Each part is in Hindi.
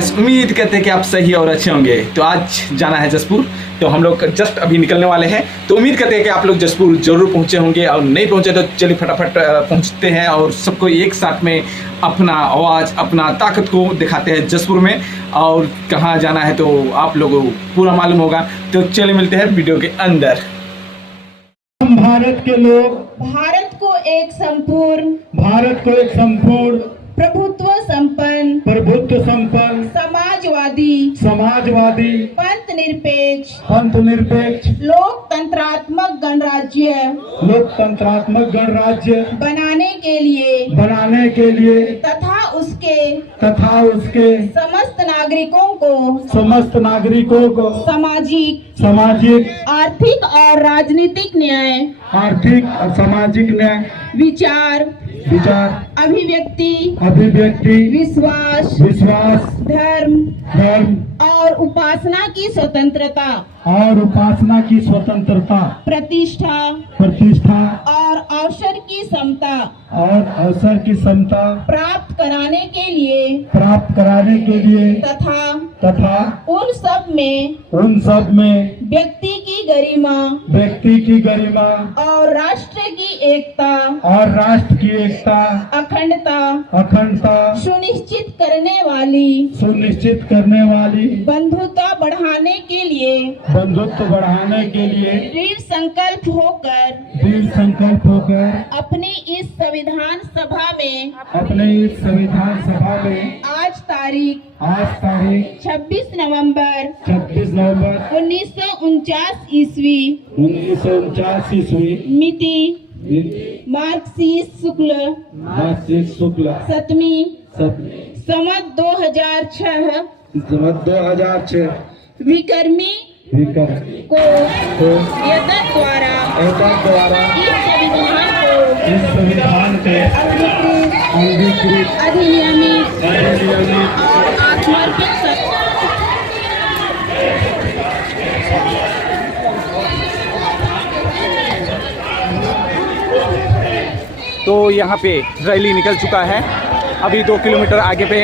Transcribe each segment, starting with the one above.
गाइस, उम्मीद करते हैं कि आप सही और अच्छे होंगे। तो आज जाना है जसपुर, तो हम लोग जस्ट अभी निकलने वाले हैं। तो उम्मीद करते हैं कि आप लोग जसपुर जरूर पहुंचे होंगे, और नहीं पहुंचे तो चलिए फटाफट पहुंचते हैं और सबको एक साथ में अपना आवाज़, अपना ताकत को दिखाते हैं जसपुर में। और कहाँ जाना है तो आप लोगों को पूरा मालूम होगा। तो चलिए मिलते हैं वीडियो के अंदर। हम भारत के लोग भारत को एक संपूर्ण प्रभुत्व संपन्न समाजवादी पंथ निरपेक्ष लोकतंत्रात्मक गणराज्य बनाने के लिए तथा उसके समस्त नागरिकों को सामाजिक आर्थिक और राजनीतिक न्याय विचार अभिव्यक्ति विश्वास धर्म और उपासना की स्वतंत्रता प्रतिष्ठा और अवसर की समता प्राप्त कराने के लिए तथा उन सब में व्यक्ति की गरिमा और राष्ट्र की एकता अखंडता सुनिश्चित करने वाली बंधुत्व बढ़ाने के लिए दृढ़ संकल्प होकर अपनी इस संविधान सभा में आज तारीख 26 नवंबर 1949 ईस्वी मिति मार्क्सिस शुक्ल सप्तमी संवत 2006 विक्रमी को यदन द्वारा इस संविधान को अंगीकृत अधिनियमित और आत्मर्पित तो यहाँ पे रैली निकल चुका है। अभी 2 किलोमीटर आगे पे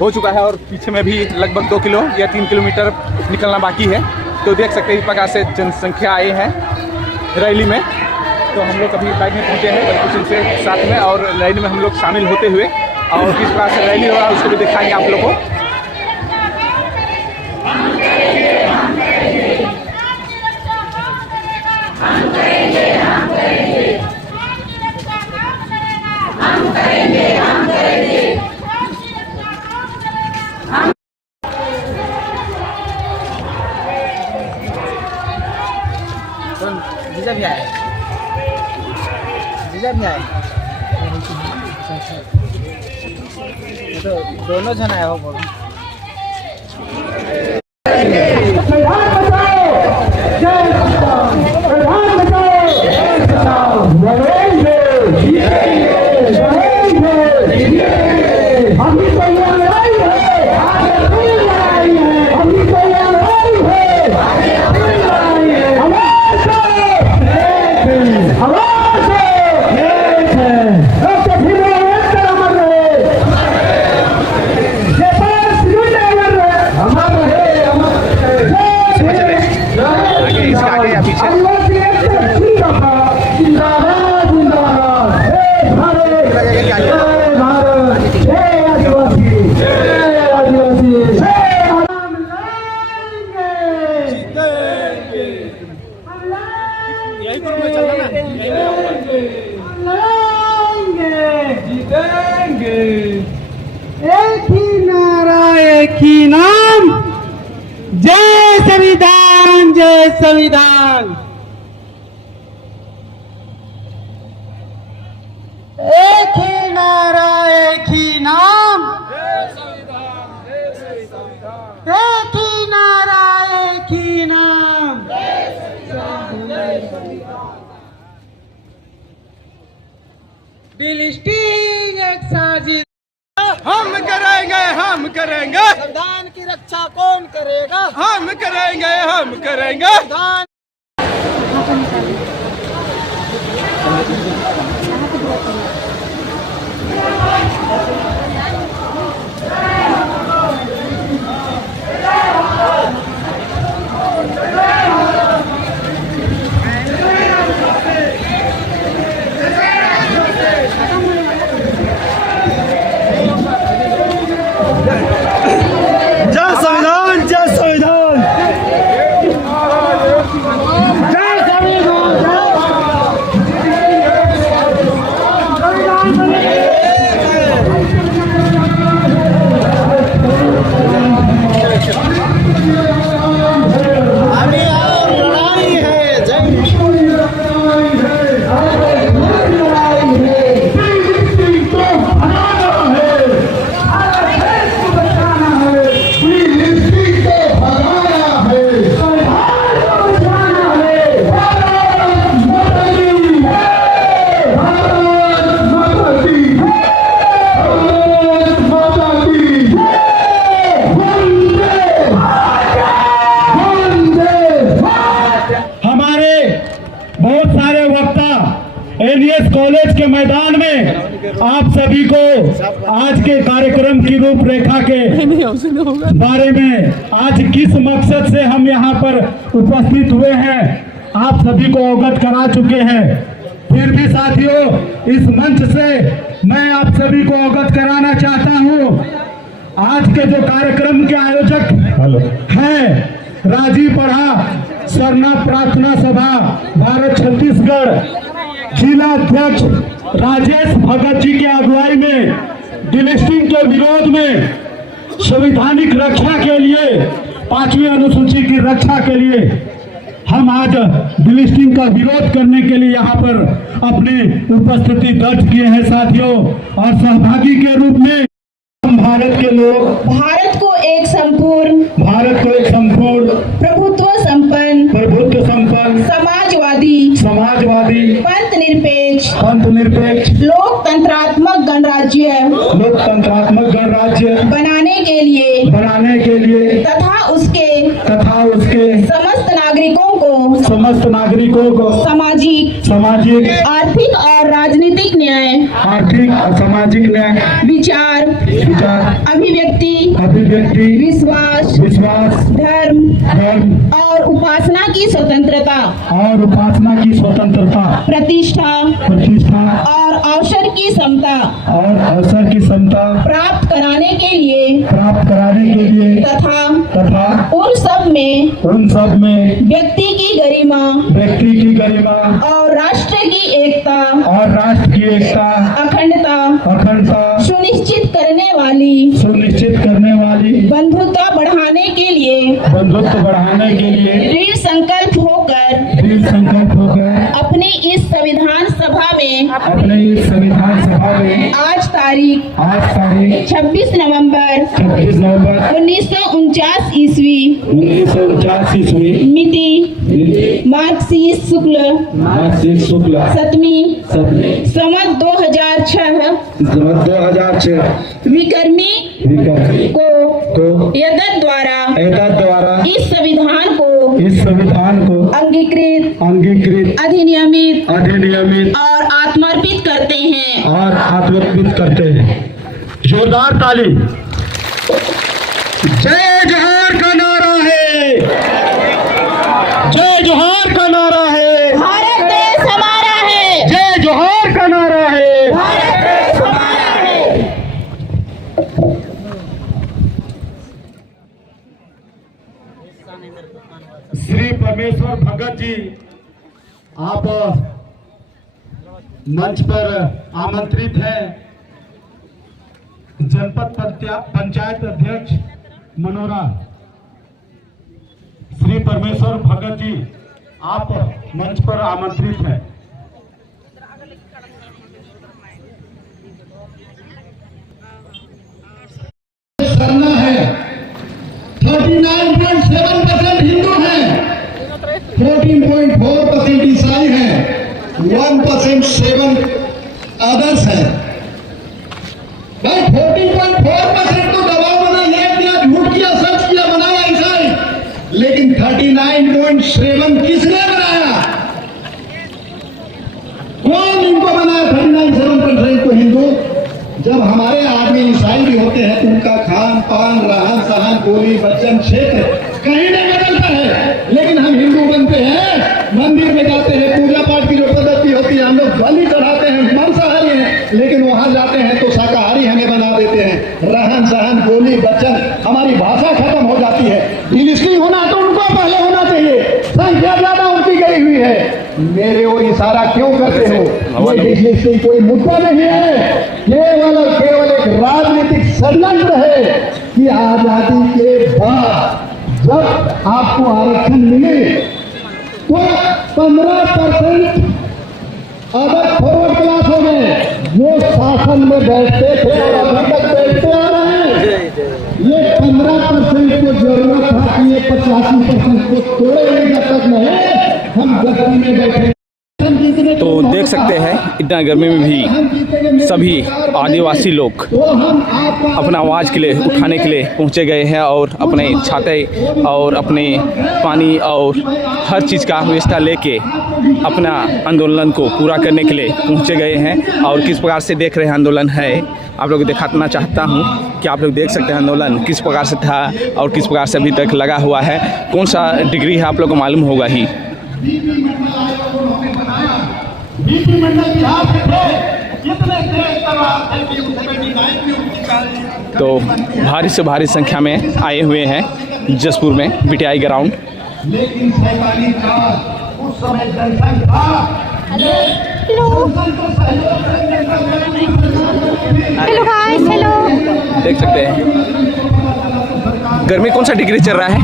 हो चुका है और पीछे में भी लगभग 2 किलो या 3 किलोमीटर निकलना बाकी है। तो देख सकते हैं इस प्रकार से जनसंख्या आए हैं रैली में। तो हम लोग अभी बाइक में पहुँचे हैं बल्कि से साथ में, और रैली में हम लोग शामिल होते हुए और किस प्रकार से रैली हो रहा है उसको भी दिखाएंगे आप लोग को। जीजा भी आए तो दोनों जन आए हो बोलो। एक ही नारा, एक ही नाम, जय संविधान, जय संविधान। एक ही नारा, एक ही नाम, एक ही नारा, एक ही नाम। दिलिस्टिंग एक साजिश हम करेंगे संविधान की रक्षा कौन करेगा? हम करेंगे संविधान कॉलेज के मैदान में आप सभी को आज के कार्यक्रम की रूपरेखा के बारे में, आज किस मकसद से हम यहाँ पर उपस्थित हुए हैं, आप सभी को अवगत करा चुके हैं। फिर भी साथियों, इस मंच से मैं आप सभी को अवगत कराना चाहता हूँ, आज के जो कार्यक्रम के आयोजक हैं, राजीव पढ़ा सरना प्रार्थना सभा भारत छत्तीसगढ़ जिला अध्यक्ष राजेश भगत जी की अगुवाई में डिलिस्टिंग के विरोध में, संवैधानिक रक्षा के लिए, 5वीं अनुसूची की रक्षा के लिए हम आज डिलिस्टिंग का विरोध करने के लिए यहाँ पर अपनी उपस्थिति दर्ज किए हैं साथियों। और सहभागी के रूप में भारत के लोग भारत को एक संपूर्ण प्रभुत्व संपन्न समाजवादी पंथ निरपेक्ष लोकतंत्रात्मक गणराज्य बनाने के लिए तथा उसके समस्त नागरिकों को सामाजिक आर्थिक और राजनीतिक न्याय विचार अभिव्यक्ति विश्वास धर्म और उपासना की स्वतंत्रता प्रतिष्ठा और अवसर की समता प्राप्त कराने के लिए तथा उन सब में व्यक्ति की गरिमा और राष्ट्र की एकता अखंडता सुनिश्चित करने वाली बंधुत्व बढ़ाने के लिए दृढ़ संकल्प होकर अपनी इस संविधान सभा में आज तारीख 26 नवंबर 1949 ईस्वी मिति मार्क्सिस्ट शुक्ल सप्तमी संवत 2006 विक्रमी को यदत द्वारा इस संविधान को अंगीकृत अधिनियमित और आत्मर्पित करते हैं। जोरदार ताली। जय जोहार का नारा है, जय जोहार का नारा है, भारत देश हमारा है, जय जोहार का नारा है, भारत देश हमारा है। श्री परमेश्वर भगत जी, आप मंच पर आमंत्रित हैं। जनपद पंचायत अध्यक्ष मनोरा, श्री परमेश्वर भगत जी, आप मंच पर आमंत्रित हैं। करना है। 39.7% हिंदू हैं, 14.4% ईसाई हैं, 1% अदर्स हैं। भाई 14.4% तो दबाव बना, लेट किया, झूठ किया, सच किया, बनाया ईसाई, लेकिन 39.7 किसने बनाया? कौन इनको बनाया 39.7% को हिंदू? जब हमारे आदमी ईसाई भी होते हैं तो उनका खान पान, रहन सहन, बोली वचन, क्षेत्र कहीं नहीं बदलता है, लेकिन हम हिंदू बनते हैं, मंदिर में जाते हैं, पूजा पाठ की जो पद्धति होती है, हम लोग बलि चढ़ाते हैं, मांसाहारी हैं, लेकिन वहां जाते हैं तो शाकाहारी हमें बना देते हैं। रहन सहन, बोली वचन, हमारी भाषा खत्म हो जाती है। डिलिस्टिंग होना तो उनको पहले होना चाहिए, संख्या ज्यादा उनकी गई हुई है। मेरे वो इशारा क्यों करते हो? ये डिलिस्टिंग कोई मुद्दा नहीं है, केवल और केवल एक राजनीतिक षड्यंत्र है कि आजादी के बाद जब आपको आरक्षण मिले तो 15% अगर फॉरवर्ड क्लास में वो शासन में बैठते थे और अभी तक बैठते आ रहे हैं। ये 15% को जरूरत था कि ये 85% को तोड़े, जब तक नहीं हम गद्दी में बैठे। तो देख सकते हैं इतना गर्मी में भी सभी आदिवासी लोग अपना आवाज़ के लिए उठाने के लिए पहुँचे गए हैं और अपने छाते और अपने पानी और हर चीज़ का व्यवस्था लेके अपना आंदोलन को पूरा करने के लिए पहुँचे गए हैं। और किस प्रकार से देख रहे हैं आंदोलन है, आप लोग दिखाना चाहता हूँ कि आप लोग देख सकते हैं आंदोलन किस प्रकार से था और किस प्रकार से अभी तक लगा हुआ है। कौन सा डिग्री है आप लोग को मालूम होगा ही। तो भारी से भारी संख्या में आए हुए हैं जसपुर में बीटीआई ग्राउंड। लेकिन उस समय जनसंख्या हेलो गाइस, हेलो। देख सकते हैं गर्मी कौन सा डिग्री चल रहा है,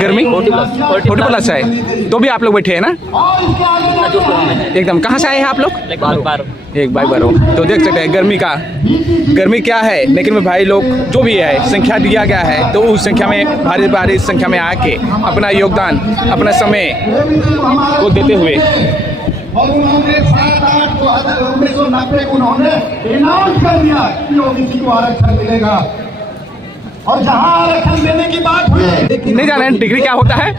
गर्मी 40 प्लस है, तो भी आप लोग बैठे हैं ना एकदम। कहाँ से आए हैं आप लोग? एक बार तो देख सकते हैं गर्मी क्या है, लेकिन में भाई लोग जो भी है संख्या दिया गया है तो उस संख्या में भारी संख्या में आके अपना योगदान अपना समय को देते हुए और उन्होंने 7/8/1990 उन्होंने अनाउंस कर दिया कि ओबीसी को आरक्षण मिलेगा। और जहां आरक्षण देने की बात हुई, नहीं जाना है डिग्री क्या होता है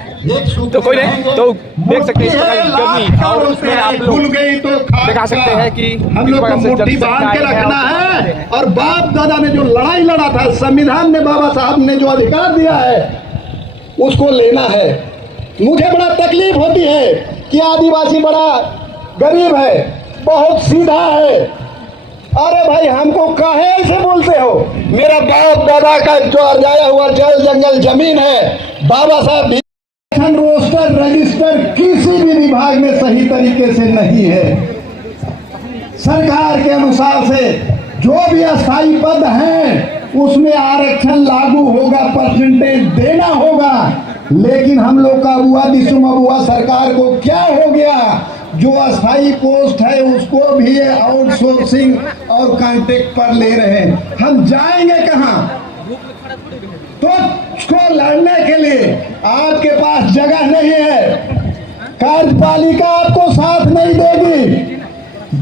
तो कोई नहीं, तो देख सकते हैं गर्मी और उसमें आप लोग दिखा सकते हैं कि हम लोग को मुट्ठी बांध के रखना है। और बाप दादा ने जो लड़ाई लड़ा था, संविधान ने बाबा साहब ने जो अधिकार दिया है उसको लेना है। मुझे बड़ा तकलीफ होती है कि आदिवासी बड़ा गरीब है, बहुत सीधा है। अरे भाई हमको काहे ऐसे बोलते हो? मेरा बाप दादा का जो अर्जाया हुआ जल जंगल जमीन है, बाबा साहब रोस्टर रजिस्टर किसी भी विभाग में सही तरीके से नहीं है। सरकार के अनुसार से जो भी अस्थायी पद हैं उसमें आरक्षण लागू होगा, परसेंटेज देना होगा। लेकिन हम लोग का हुआ दिसुम हुआ सरकार को क्या हो गया, जो अस्थायी पोस्ट है उसको भी आउटसोर्सिंग और कॉन्ट्रैक्ट पर ले रहे हैं। हम जाएंगे कहाँ? तो उसको लड़ने के लिए आपके पास जगह नहीं है। कार्यपालिका आपको साथ नहीं देगी,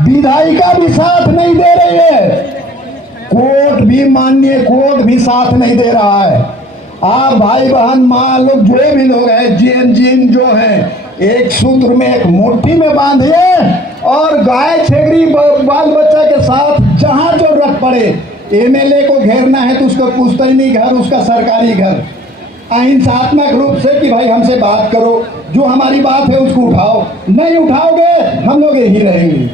विधायिका भी साथ नहीं दे रही है, कोर्ट भी माननीय कोर्ट भी साथ नहीं दे रहा है। आप भाई बहन माँ लोग जो भी लोग हैं, जीन जो हैं, एक सूत्र में एक मुट्ठी में बांधिए और गाय छेगरी बाल बच्चा के साथ जहां जो रख पड़े। एमएलए को घेरना है तो उसका पुश्तैनी घर, उसका सरकारी घर, अहिंसात्मक रूप से कि भाई हमसे बात करो, जो हमारी बात है उसको उठाओ। नहीं उठाओगे हम लोग यही रहेंगे।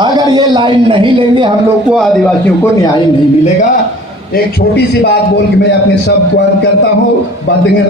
अगर ये लाइन नहीं लेंगे हम लोग को, आदिवासियों को न्याय नहीं मिलेगा। एक छोटी सी बात बोल के मैं अपने शब्द को अंत करता हूँ।